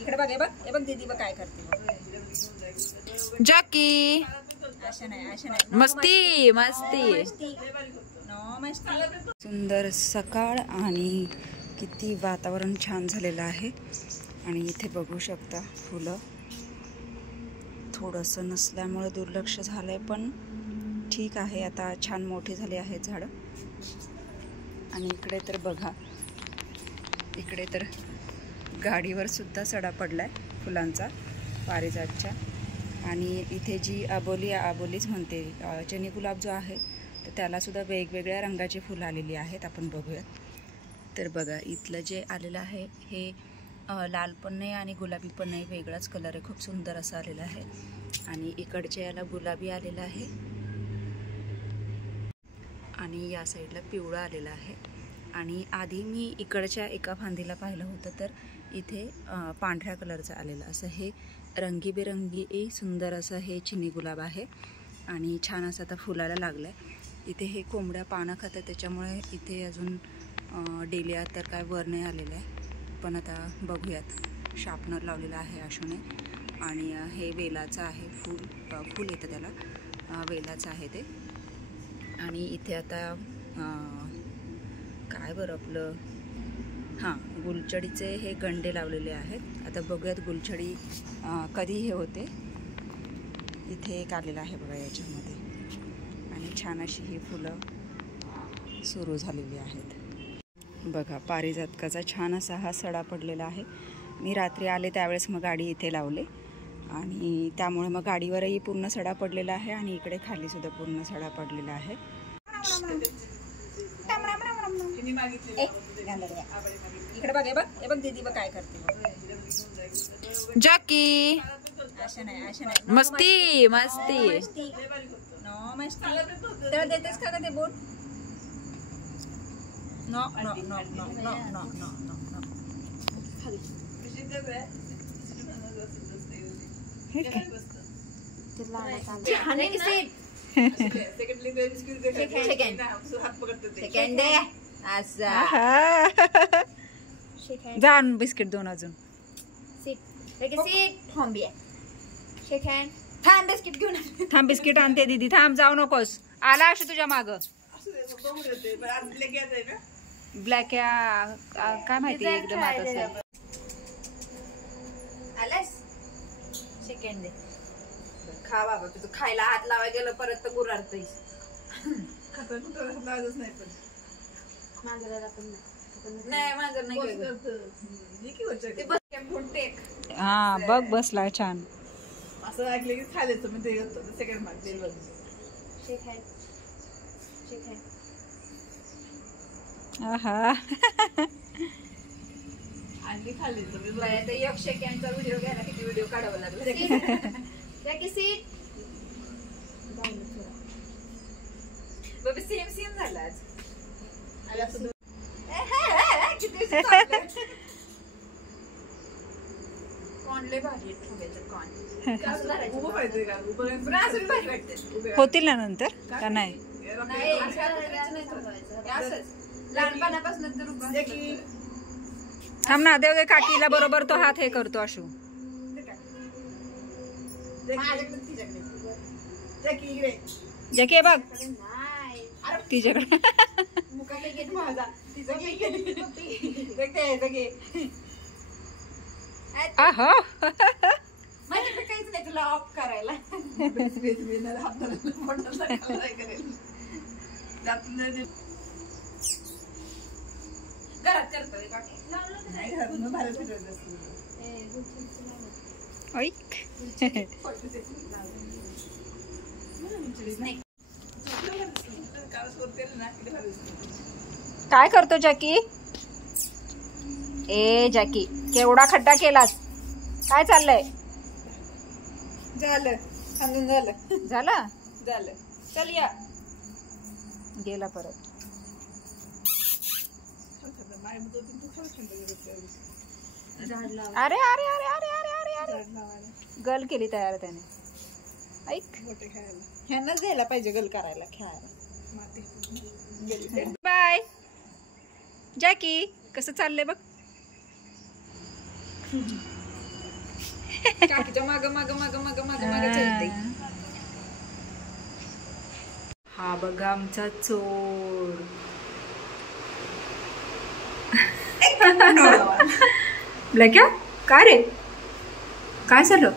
इकडे बघ, हे बघ दीदी बघ काय करते. जॅकी अशा नाही मस्ती मस्ती. सुंदर सकाळ आणि किती वातावरण छान झालेलं आहे. आणि इथे बघू शकता फुलं थोडंसं नसल्यामुळे दुर्लक्ष झालंय, पण ठीक आहे, आता छान मोठी झाली आहे झाडं. आणि इकडे तर बघा, इकडे तर गाडीवर सुद्धा सडा पडलाय फुलांचा पारिजातच्या. आणि इथे जी आबोलीच म्हणते चनी गुलाब जो आहे तर त्याला सुद्धा वेगवेगळ्या रंगाची फुलं आलेली आहेत. आपण बघूयात. तर बघा इथलं जे आलेलं आहे हे लाल पण नाही आणि गुलाबी पण नाही, वेगळाच कलर आहे, खूप सुंदर असं आलेलं आहे. आणि इकडच्या याला गुलाबी आलेला आहे आणि या साईडला पिवळा आलेला आहे. आणि आधी मी इकडच्या एका फांदीला पाहिलं होतं तर इथे पांढऱ्या कलरचं आलेलं असं हे रंगीबेरंगी सुंदर असं हे चिनी गुलाब आहे. आणि छान असं आता फुलाला लागलं आहे. इथे हे कोंबड्या पानं खातात त्याच्यामुळे इथे अजून डेलिया तर काय वर नाही आलेलं आहे, पण आता बघूयात. शार्पनर लावलेलं आहे आशूने. आणि हे वेलाचं आहे फूल येतं त्याला, वेलाचं आहे ते. आणि इथे आता काय बरं आपलं गुलछडीचे हे गंडे लावलेले आहेत. आता बघूयात गुलछडी कधी हे होते. इथे एक आलेलं आहे बघा याच्यामध्ये. आणि छान अशी ही फुलं सुरू झालेली आहेत. बघा पारिजातकाचा छान असा हा सडा पडलेला आहे. मी रात्री आले त्यावेळेस मग गाडी इथे लावले आणि त्यामुळे मग गाडीवरही पूर्ण सडा पडलेला आहे आणि इकडे खाली सुद्धा पूर्ण सडा पडलेला आहे. इकडे बघ, हे बघ दीदी बघ काय करते. जॅकी अशा नाही मस्ती मस्ती. त्याला देतेस का ते बोट? No no no no no no no no. जाण बिस्किट दोन अजून. थांब बिस्किट आणते दीदी, थांब जाऊ नकोस. आला असं तुझ्या माग ब्लॅक काय माहिती एकदम आता सेकंड दे. खा बाबा, तुझं खायला हात लावाय गेलं परत तर गुरारतयस. हा बघ बसला छान. असं ऐकलं की खायचं मी ते सेकंड मार्क दिल बघ. आहा आणि खाल्ली तुम्ही ते 1 सेकंडचा व्हिडिओ घ्यायला किती व्हिडिओ काढावा लागला. बाबा सेम झालं आज. कॉर्न लय भारी ठेवायचं. होतील ना नंतर का नाही? लहानपणापासून थांब ना, देव काकीला बरोबर तो हात हे करतो आशू. जॅकी बघ तिच्याकडे. आहो काहीच नाही तुला ऑफ करायला. घरात करतोय काय करतो जॅकी? ए जॅकी केवढा खड्डा केलास? काय चाललंय? झालं सांगून झालं झालं झालं. चल या. गेला परत. अरे अरे अरे अरे अरे अरे अरे गल केली तयार त्याने. ऐक ह्यांनाच द्यायला पाहिजे गल करायला खेळायला. बाय. जॅकी कसं चाललंय बघ. काकीच्या माग माग माग माग माग माग चलते. हा बघा आमचा चोर. ब्लॅक्या काय रे, काय झालं?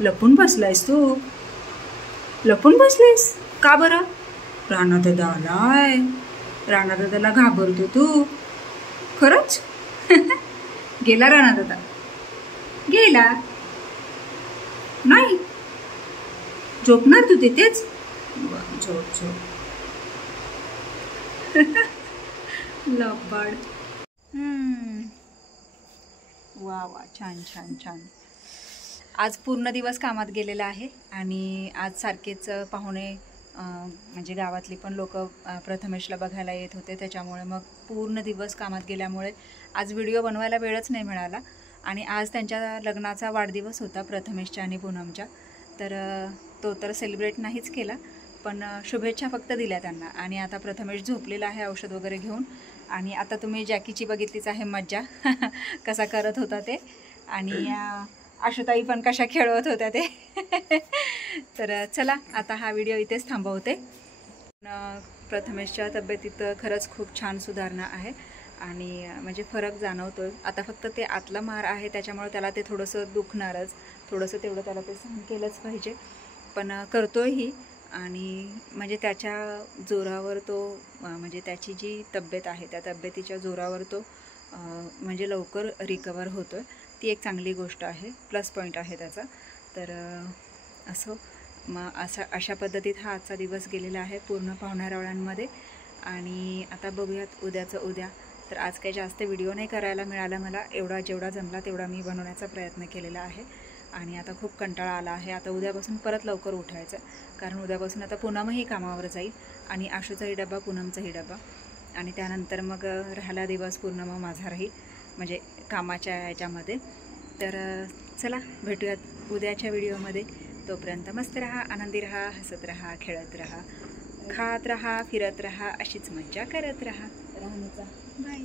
लपून बसलायस तू, लपून बसलीस का बरं? राणा दादा आलाय, राणा दादाला घाबरतो तू खरंच? गेला राणा दादा, गेला नाही? झोपणार तू तिथेच? झोप झोप. लबाड. वा वा, छान छान छान. आज पूर्ण दिवस कामात गेलेला आहे आणि आज सारखेच पाहुणे म्हणजे गावातली पण लोक प्रथमेशला बघायला येत होते, त्याच्यामुळे मग पूर्ण दिवस कामात गेल्यामुळे आज व्हिडिओ बनवायला वेळच नाही मिळाला. आणि आज त्यांच्या लग्नाचा वाढदिवस होता प्रथमेशच्या आणि पूनमच्या, तर तो तर सेलिब्रेट नाहीच केला, पण शुभेच्छा फक्त दिल्या त्यांना. आणि आता प्रथमेश झोपलेला आहे औषध वगैरे घेऊन. आणि आता तुम्ही जॅकीची बघितलीच आहे मज्जा कसा करत होता ते, आणि आशुताई पण कशा खेळवत होत्या ते. तर चला आता हा व्हिडिओ इथेच थांबवते. प्रथमेशच्या तब्येतीत खरंच खूप छान सुधारणा आहे आणि म्हणजे फरक जाणवतोय. आता फक्त ते आतला मार आहे त्याच्यामुळे त्याला ते थोडंसं दुखणारच, थोडंसं तेवढं त्याला ते सहन केलंच पाहिजे, पण करतोयही. आणि म्हणजे त्याच्या जोरावर तो म्हणजे त्याची जी तब्येत आहे त्या तब्येतीच्या जोरावर तो म्हणजे लवकर रिकवर होतो आहे. ती एक चांगली गोष्ट आहे, प्लस पॉईंट आहे त्याचा. तर असो मग अशा पद्धतीत हा आजचा दिवस गेलेला आहे पूर्ण पाहुण्यारावळ्यांमध्ये. आणि आता बघूयात उद्याचं उद्या. तर आज काही जास्त व्हिडिओ नाही करायला मिळाला मला, जेवढा जमला तेवढा मी बनवण्याचा प्रयत्न केलेला आहे. आणि आता खूप कंटाळा आला आहे. आता उद्यापासून परत लवकर उठायचं, कारण उद्यापासून आता पूनमही कामावर जाईल आणि आशूचाही डबा पूनमचाही डबा, आणि त्यानंतर मग राहिला दिवस पूर्ण मग माझा राहील म्हणजे कामाच्या याच्यामध्ये. तर चला भेटूयात उद्याच्या व्हिडिओमध्ये. तोपर्यंत मस्त राहा, आनंदी राहा, हसत राहा, खेळत राहा, खात राहा, फिरत राहा, अशीच मज्जा करत राहा. राहण्याचा बाय.